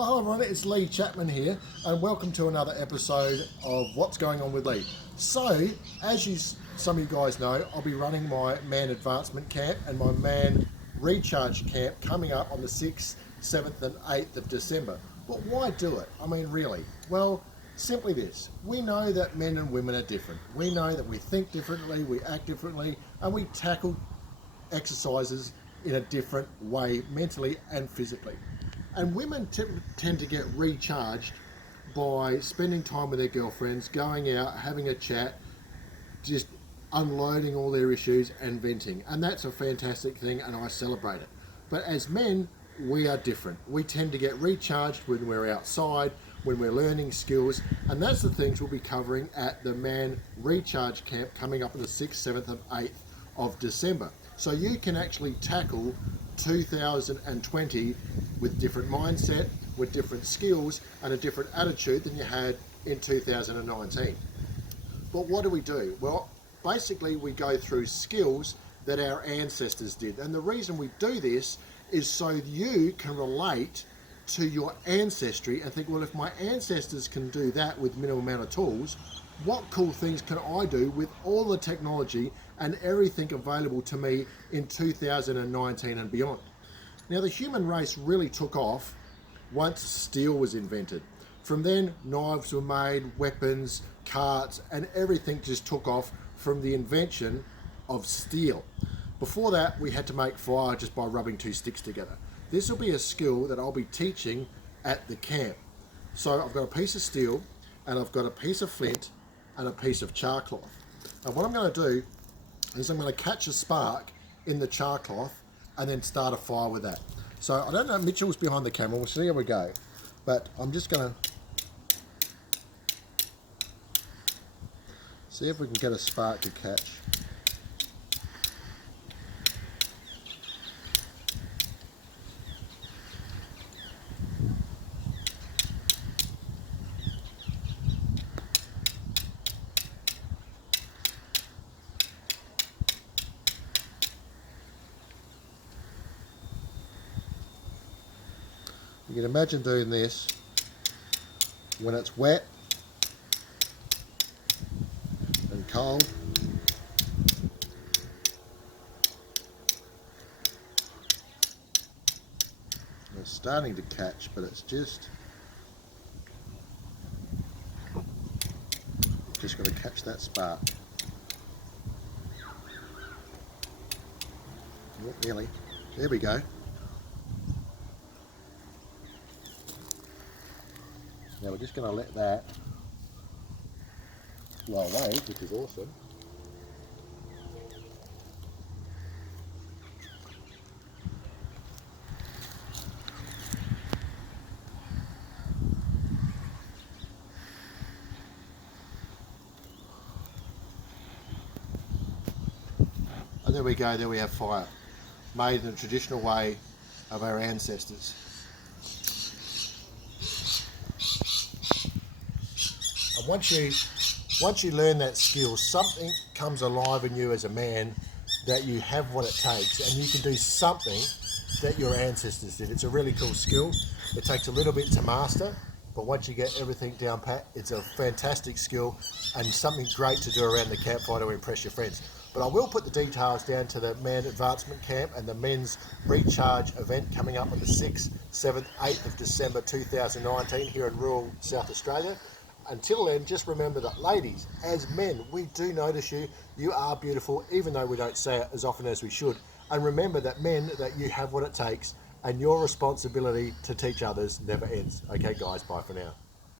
Oh, hi everyone, it's Lee Chapman here, and welcome to another episode of What's Going On with Lee. So, as some of you guys know, I'll be running my Man Advancement Camp and my Man Recharge Camp coming up on the 6th, 7th and 8th of December. But why do it? I mean, really? Well, simply this. We know that men and women are different. We know that we think differently, we act differently, and we tackle exercises in a different way, mentally and physically. And women tend to get recharged by spending time with their girlfriends, going out, having a chat, just unloading all their issues and venting. And that's a fantastic thing, and I celebrate it. But as men, we are different. We tend to get recharged when we're outside, when we're learning skills, and that's the things we'll be covering at the Man Recharge Camp coming up on the 6th, 7th and 8th of December. So you can actually tackle 2020 with different mindset, with different skills and a different attitude than you had in 2019. But what do? Well, basically we go through skills that our ancestors did. And the reason we do this is so you can relate to your ancestry and think, well, if my ancestors can do that with minimal amount of tools, what cool things can I do with all the technology and everything available to me in 2019 and beyond? Now, the human race really took off once steel was invented. From then, knives were made, weapons, carts, and everything just took off from the invention of steel. Before that, we had to make fire just by rubbing two sticks together. This will be a skill that I'll be teaching at the camp. So I've got a piece of steel, and I've got a piece of flint, and a piece of char cloth. And what I'm going to do is I'm going to catch a spark in the char cloth and then start a fire with that. So I don't know, Mitchell's behind the camera, we'll see how we go. But I'm just going to see if we can get a spark to catch. You can imagine doing this when it's wet and cold. It's starting to catch, but it's just got to catch that spark. Not nearly. There we go. Now we're just going to let that blow away, which is awesome. And there we go, there we have fire, made in the traditional way of our ancestors. And once you learn that skill, something comes alive in you as a man that you have what it takes, and you can do something that your ancestors did. It's a really cool skill. It takes a little bit to master, but once you get everything down pat, it's a fantastic skill and something great to do around the campfire to impress your friends. But I will put the details down to the Man Advancement Camp and the Men's Recharge event coming up on the 6th, 7th, 8th of December 2019 here in rural South Australia. Until then, just remember that, ladies, as men, we do notice you. You are beautiful, even though we don't say it as often as we should. And remember that, men, that you have what it takes, and your responsibility to teach others never ends. Okay, guys, bye for now.